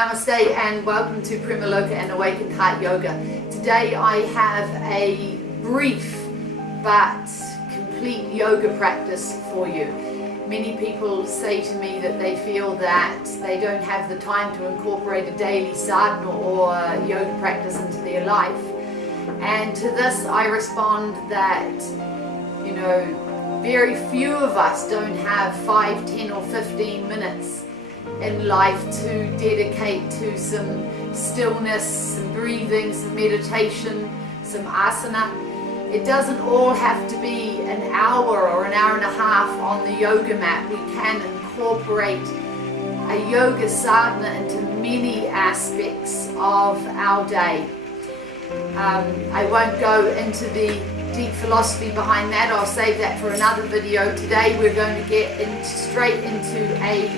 Namaste and welcome to Premaloka and Awakened Heart Yoga. Today I have a brief but complete yoga practice for you. Many people say to me that they feel that they don't have the time to incorporate a daily sadhana or yoga practice into their life. And to this I respond that, very few of us don't have 5, 10 or 15 minutes in life to dedicate to some stillness, some breathing, some meditation, some asana. It doesn't all have to be an hour or an hour and a half on the yoga mat. We can incorporate a yoga sadhana into many aspects of our day. I won't go into the deep philosophy behind that. I'll save that for another video. Today we're going to get straight into a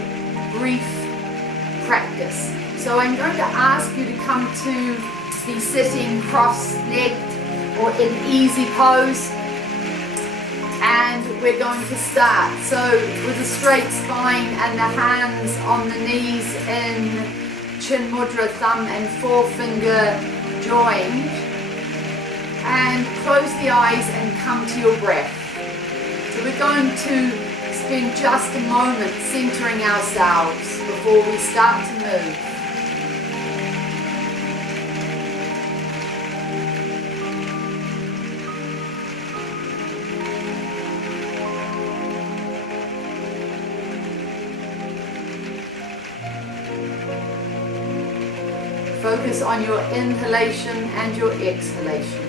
brief practice. So I'm going to ask you to come to be sitting cross-legged or in easy pose, and we're going to start. So with a straight spine and the hands on the knees in chin mudra, thumb and forefinger joined, and close the eyes and come to your breath. So we're going to spend just a moment centering ourselves before we start to move. Focus on your inhalation and your exhalation.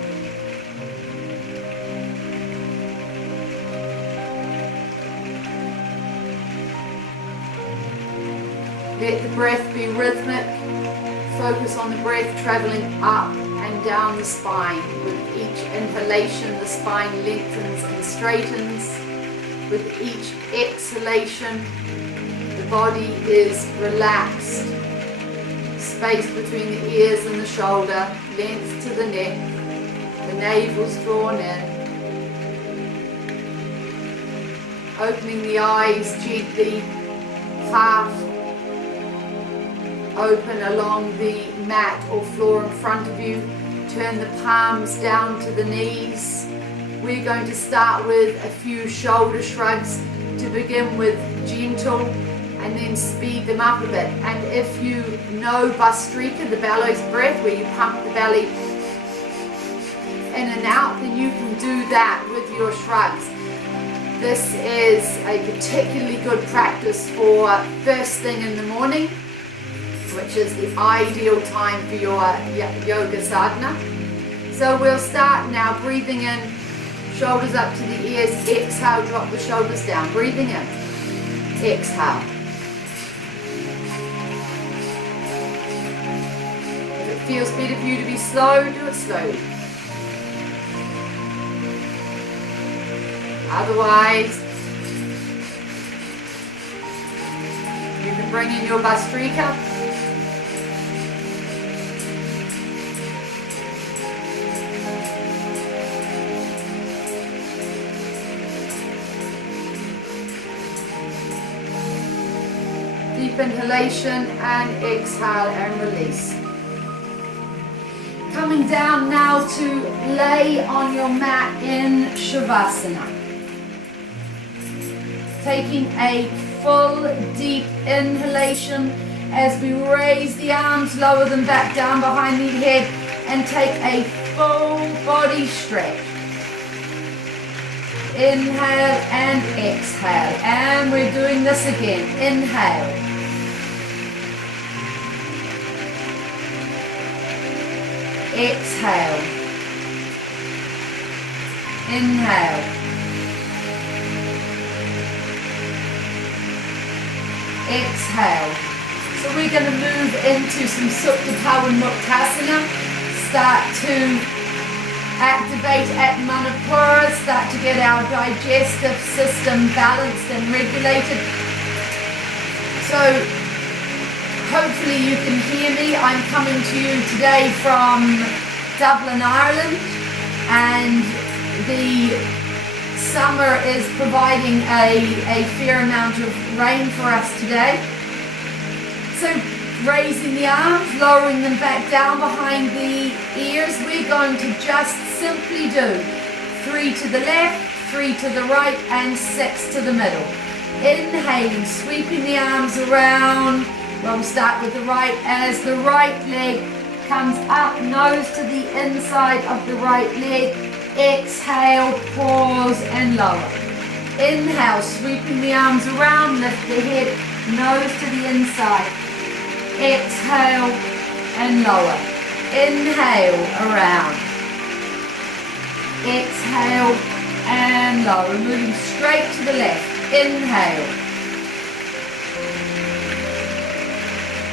Let the breath be rhythmic. Focus on the breath traveling up and down the spine. With each inhalation, the spine lengthens and straightens. With each exhalation, the body is relaxed. Space between the ears and the shoulder, length to the neck, the navel's drawn in. Opening the eyes gently, half open along the mat or floor in front of you. Turn the palms down to the knees. We're going to start with a few shoulder shrugs to begin with, gentle, and then speed them up a bit. And if you know Bhastrika, the bellows breath, where you pump the belly in and out, then you can do that with your shrugs. This is a particularly good practice for first thing in the morning, which is the ideal time for your yoga sadhana. So we'll start now, breathing in, shoulders up to the ears, exhale, drop the shoulders down, breathing in, exhale. If it feels better for you to be slow, do it slowly. Otherwise, you can bring in your Bhastrika. Deep inhalation and exhale and release. Coming down now to lay on your mat in Shavasana. Taking a full deep inhalation as we raise the arms, lower them back down behind the head, and take a full body stretch. Inhale and exhale, and we're doing this again. Inhale. Exhale. Inhale. Exhale. So we're going to move into some Supta Pawanmuktasana. Start to activate at Manipura, start to get our digestive system balanced and regulated. So hopefully you can hear me. I'm coming to you today from Dublin, Ireland, and the summer is providing a fair amount of rain for us today. So raising the arms, lowering them back down behind the ears. We're going to just simply do 3 to the left, 3 to the right, and 6 to the middle. Inhaling, sweeping the arms around. We'll start with the right as the right leg comes up, nose to the inside of the right leg. Exhale, pause and lower. Inhale, sweeping the arms around, lift the head, nose to the inside. Exhale and lower. Inhale, around. Exhale and lower. Moving straight to the left. Inhale.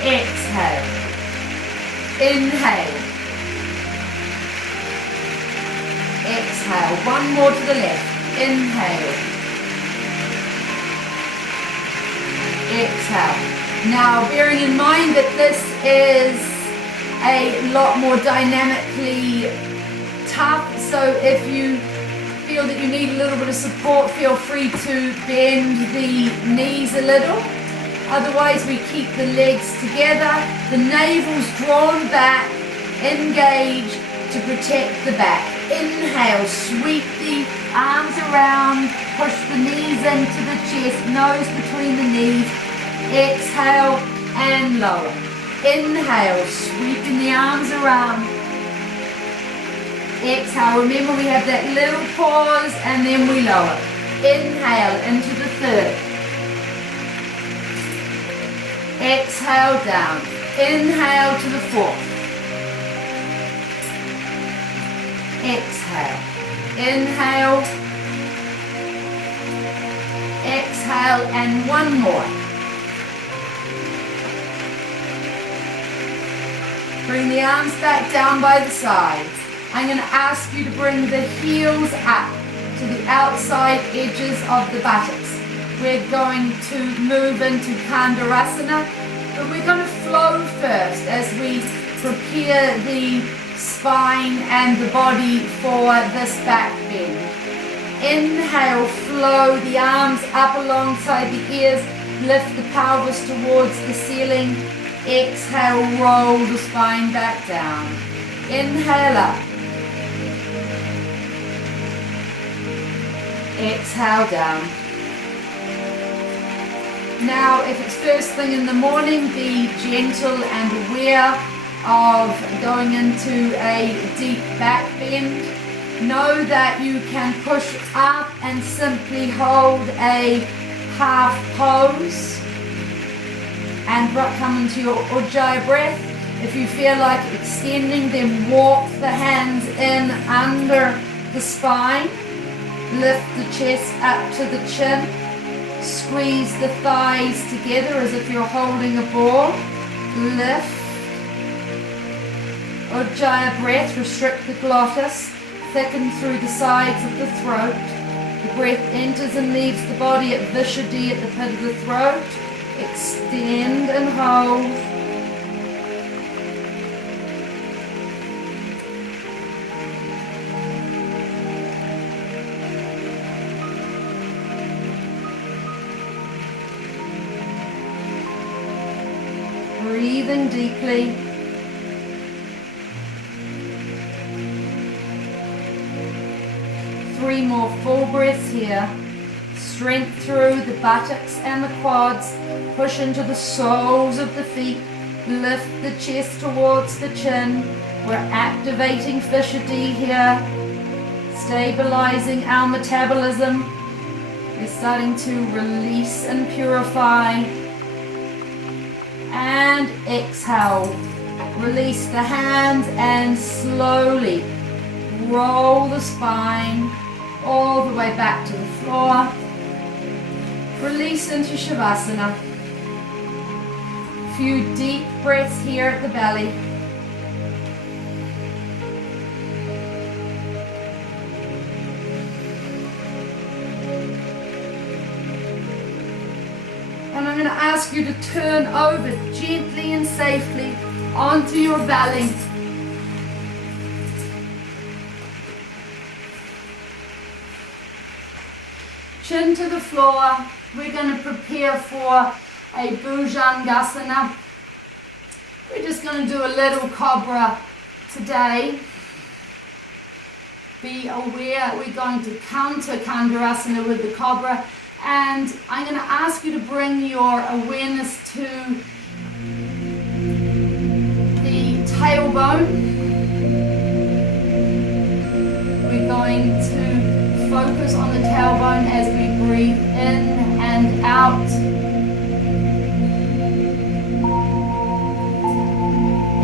Exhale. Inhale. Exhale. One more to the left. Inhale. Exhale. Now, bearing in mind that this is a lot more dynamically tough, so if you feel that you need a little bit of support, feel free to bend the knees a little. Otherwise, we keep the legs together, the navel's drawn back, engage to protect the back. Inhale, sweep the arms around, push the knees into the chest, nose between the knees. Exhale and lower. Inhale, sweeping the arms around. Exhale, remember we have that little pause and then we lower. Inhale into the third. Exhale down. Inhale to the fourth. Exhale. Inhale. Exhale and one more. Bring the arms back down by the sides. I'm going to ask you to bring the heels up to the outside edges of the buttocks. We're going to move into Kandarasana, but we're going to flow first as we prepare the spine and the body for this back bend. Inhale, flow the arms up alongside the ears, lift the pelvis towards the ceiling. Exhale, roll the spine back down. Inhale up. Exhale down. Now, if it's first thing in the morning, be gentle and aware of going into a deep back bend. Know that you can push up and simply hold a half pose and come into your Ujjayi breath. If you feel like extending, then walk the hands in under the spine. Lift the chest up to the chin. Squeeze the thighs together as if you're holding a ball. Lift. Ujjayi breath, restrict the glottis. Thicken through the sides of the throat. The breath enters and leaves the body at Vishuddhi at the pit of the throat. Extend and hold. Breathing deeply. Three more full breaths here. Strength through the buttocks and the quads. Push into the soles of the feet. Lift the chest towards the chin. We're activating Vishuddhi here. Stabilizing our metabolism. We're starting to release and purify. And exhale. Release the hands and slowly roll the spine all the way back to the floor. Release into Shavasana. Few deep breaths here at the belly. And I'm going to ask you to turn over gently and safely onto your belly. Chin to the floor. We're going to prepare for a Bhujangasana. We're just going to do a little cobra today. Be aware we're going to counter Kandarasana with the cobra, and I'm going to ask you to bring your awareness to the tailbone. We're going to focus on the tailbone as we breathe in and out.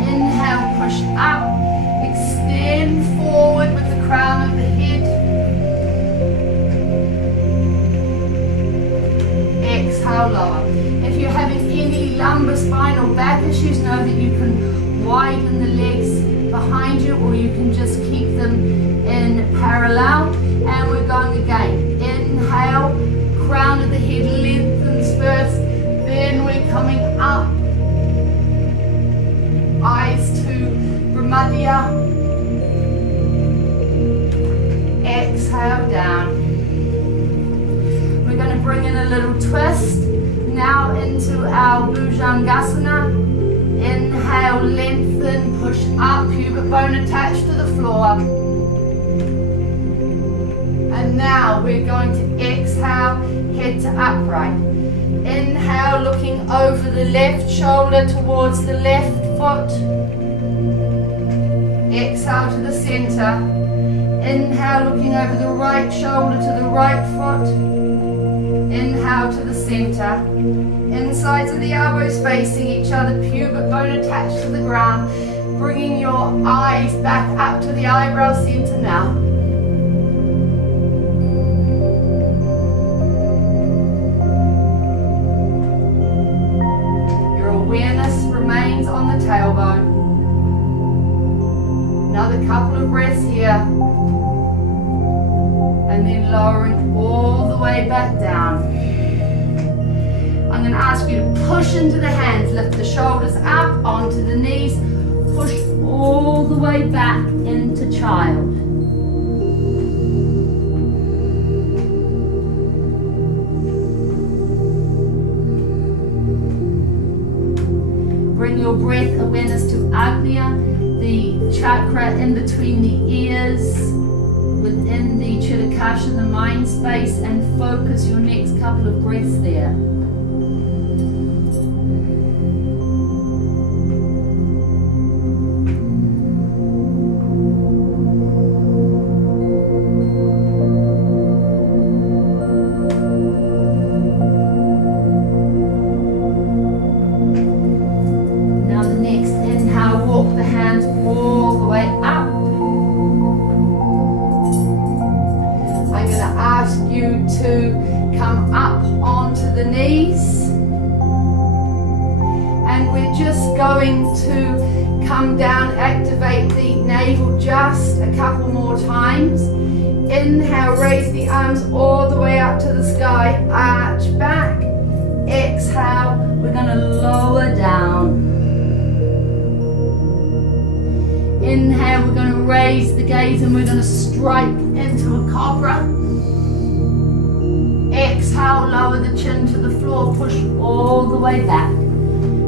Inhale, push up, extend forward with the crown of the head. Exhale, lower. If you're having any lumbar spine or back issues, know that you can widen the legs behind you, or you can just keep them in parallel. And we're going again. Inhale, crown of the head lengthens first, then we're coming up. Eyes to Premaloka. Exhale, down. We're going to bring in a little twist now into our Bhujangasana. Inhale, lengthen, push up, pubic bone attached to the floor. And now we're going to exhale, head to upright. Inhale, looking over the left shoulder towards the left foot. Exhale to the center. Inhale, looking over the right shoulder to the right foot. Inhale to the center. Insides of the elbows facing each other, pubic bone attached to the ground. Bringing your eyes back up to the eyebrow center now. Your awareness remains on the tailbone. Another couple of breaths here. And then lowering all the way back down. I'm going to ask you to push into the hands, lift the shoulders up onto the knees, push all the way back into child. Bring your breath awareness to Agnya, the chakra in between the ears, within the Chitakasha, the mind space, and focus your next couple of breaths there. Now the next inhale, walk the hands all the way up. I'm going to ask you to come up onto the knees, and we're just going to come down, activate the navel just a couple more times. Inhale, raise the arms all the way up to the sky, arch back. Exhale, we're going to lower down. Inhale, we're going to raise the gaze and we're going to strike into a cobra. Exhale, lower the chin to the floor, push all the way back.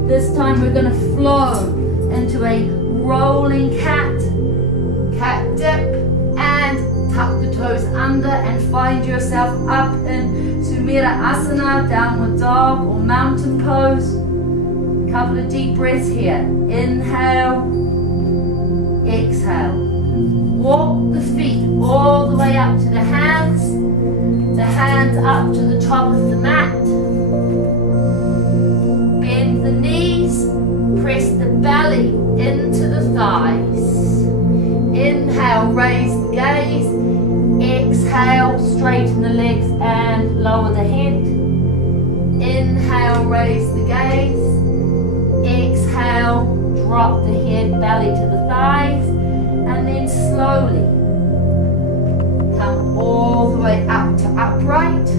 This time we're going to flow into a rolling cat, cat dip, and tuck the toes under and find yourself up in Sumira Asana, downward dog or mountain pose. Couple of deep breaths here. Inhale. Exhale. Walk the feet all the way up to the hands up to the top of the mat. Bend the knees, press the belly into the thighs. Inhale, raise the gaze. Exhale, straighten the legs and lower the head. Inhale, raise the gaze. Exhale, drop the head, belly to the thighs, and then slowly come all the way up to upright.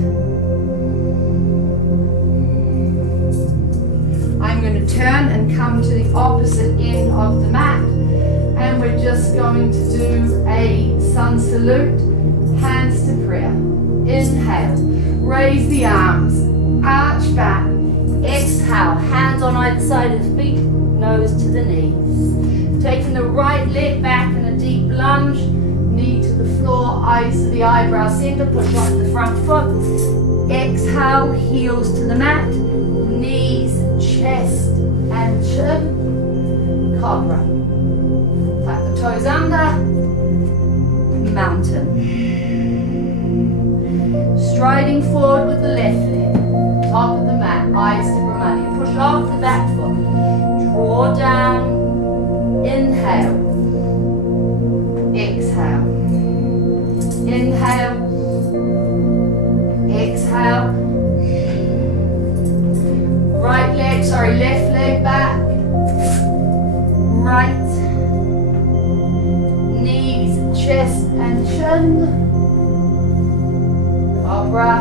I'm going to turn and come to the opposite end of the mat, and we're just going to do a sun salute, hands to prayer. Inhale, raise the arms, arch back. Exhale, hands on either side of the feet, nose to the knees. Taking the right leg back in a deep lunge, knee to the floor, eyes to the eyebrow center, push off the front foot. Exhale, heels to the mat, knees, chest and chin. Cobra. Tuck the toes under, mountain. Striding forward with the left leg, top of the mat, eyes to Premaloka. Push off the back foot, draw down, inhale, exhale, inhale, exhale, left leg back, right, knees, chest and chin, Cobra,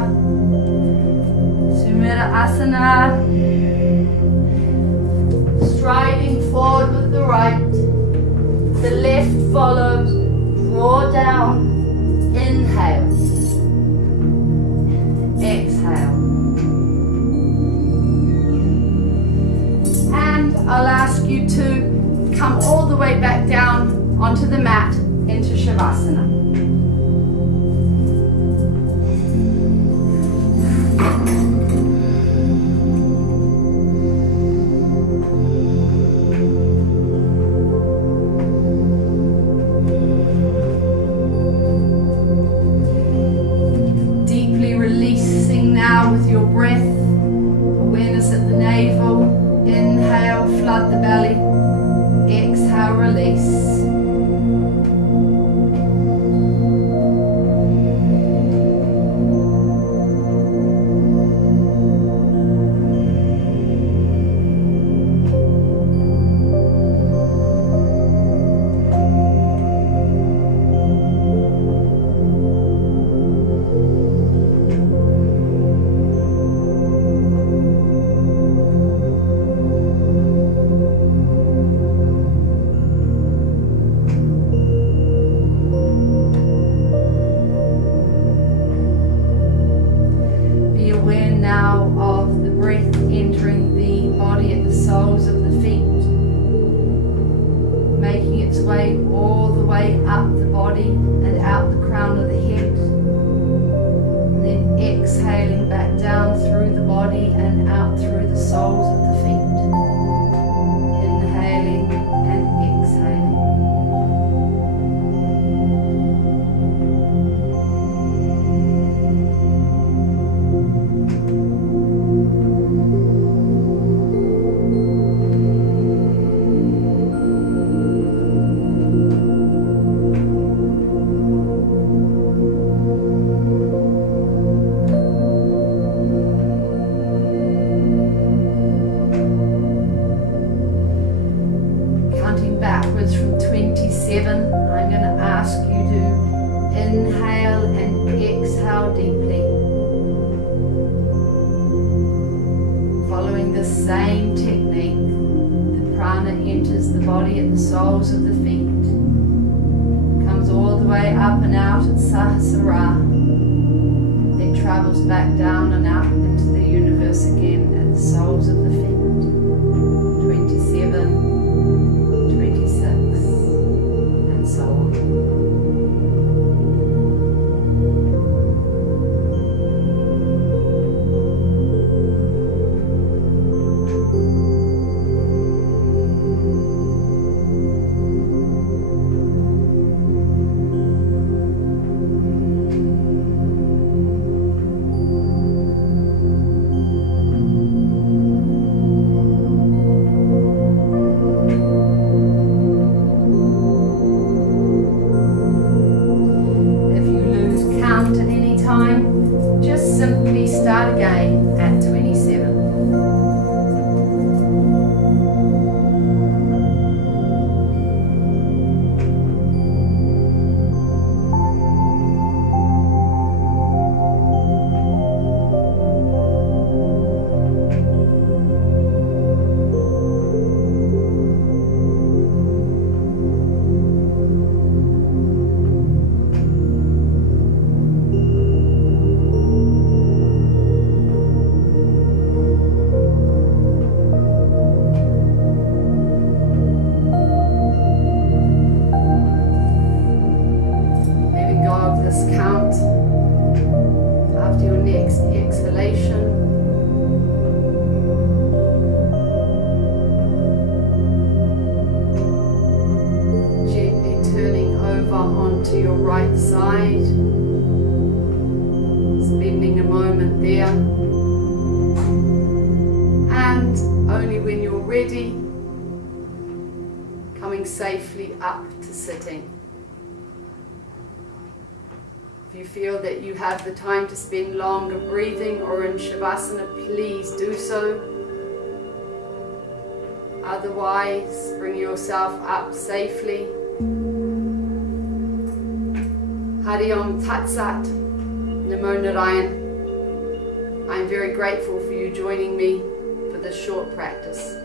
Sumira Asana, striding forward with the right, the left follows, draw down, inhale, exhale. And I'll ask you to come all the way back down onto the mat into Shavasana. Deeply releasing now with your breath, awareness at the navel. Inhale, flood the belly. Exhale, release. Backwards from 27, I'm going to ask you to inhale and exhale deeply. Following the same technique, the prana enters the body at the soles of the feet, comes all the way up and out at Sahasrara, then travels back down and out into the universe again at the soles of the feet. 27, and so on. coming safely up to sitting. If you feel that you have the time to spend longer breathing or in Shavasana, please do so. Otherwise, bring yourself up safely. Hari Om Tat Sat, Namo Narayan. I'm very grateful for you joining me for this short practice.